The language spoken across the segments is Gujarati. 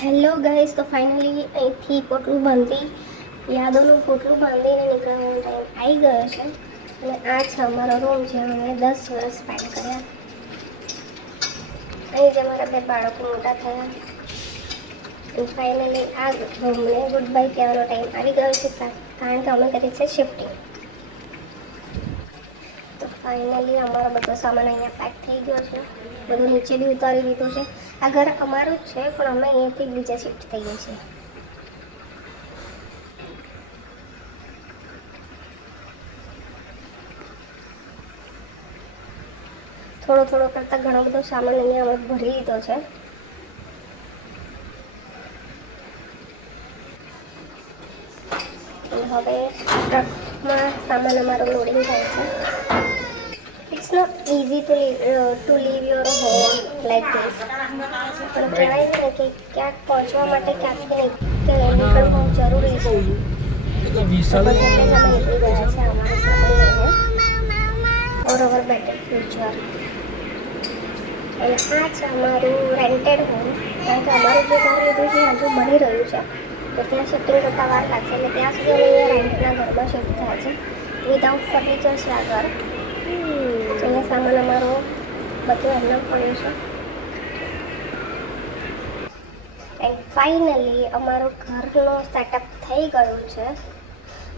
હેલો ગાઈસ, તો ફાઇનલી અહીંથી પોટલું બાંધી યાદોનું પોટલું બાંધીને નીકળવાનો ટાઈમ આવી ગયો છે. અને આ છે અમારો રૂમ, જે અમે 10 વર્ષ સ્પેન્ડ કર્યા. અહીં જ અમારા 2 બાળકો મોટા થયા. અને ફાઇનલી આ રૂમને ગુડ બાય કહેવાનો ટાઈમ આવી ગયો છે, કારણ કે અમે કરી છે શિફ્ટિંગ. તો ફાઇનલી અમારો બધો સામાન અહીંયા પેક થઈ ગયો છે. બધું નીચે બી ઉતારી દીધું છે. આ ઘર અમારું જ છે, પણ અમે અહીંયાથી બીજા શિફ્ટ થઈ ગયા છીએ. થોડો થોડો કરતાં ઘણો બધો સામાન અહીંયા અમે ભરી લીધો છે. અને હવે ટ્રકમાં સામાન અમારો લોડિંગ થાય છે. It's not easy to leave your home like this. પણ કહેવાય છે ને કે ક્યાંક પહોંચવા માટે ક્યાંકથી નીકળવું બહુ જરૂરી છે. નીકળી ગયા છે અમારા સામાન ફોર અવર બેટર ફ્યુચર. અને આ છે અમારું રેન્ટેડ હોમ, કારણ કે અમારું જે ઘર લીધું છે હજુ બની રહ્યું છે, તો ત્યાં શિફ્ટિંગ કરતાં વાર લાગશે. એટલે ત્યાં સુધી અમે અહીંયા રેન્ટના ઘરમાં શિફ્ટ થયા છે. વિધાઉટ ફર્નિચર છે આ ઘર. અહીંયા સામાન અમારો બધું એમના પડ્યું છે. એન્ડ ફાઇનલી અમારું ઘરનું સેટઅપ થઈ ગયું છે.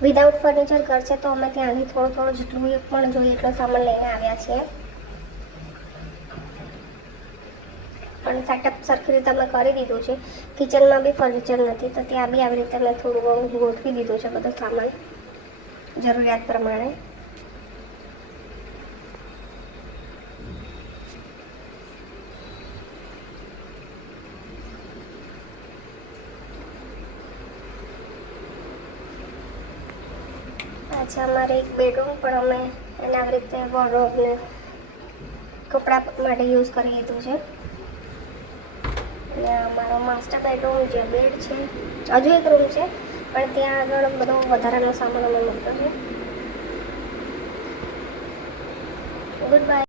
વિધાઉટ ફર્નિચર ઘર છે, તો અમે ત્યાંથી થોડું જેટલું પણ જોઈએ એટલો સામાન લઈને આવ્યા છીએ. પણ સેટઅપ સરખી રીતે અમે કરી દીધું છે. કિચનમાં બી ફર્નિચર નથી, તો ત્યાં બી આવી રીતે મેં થોડું ગોઠવી દીધું છે બધો સામાન જરૂરિયાત પ્રમાણે. પાછા અમારે એક બેડરૂમ પણ અમે એને આવી રીતે વોર્ડરોબને કપડાં માટે યુઝ કરી લીધું છે. અને અમારો માસ્ટર બેડરૂમ, જે બેડ છે, હજુ એક રૂમ છે, પણ ત્યાં આગળ બધો વધારાનો સામાન અમે મૂક્યો છે. Good bye.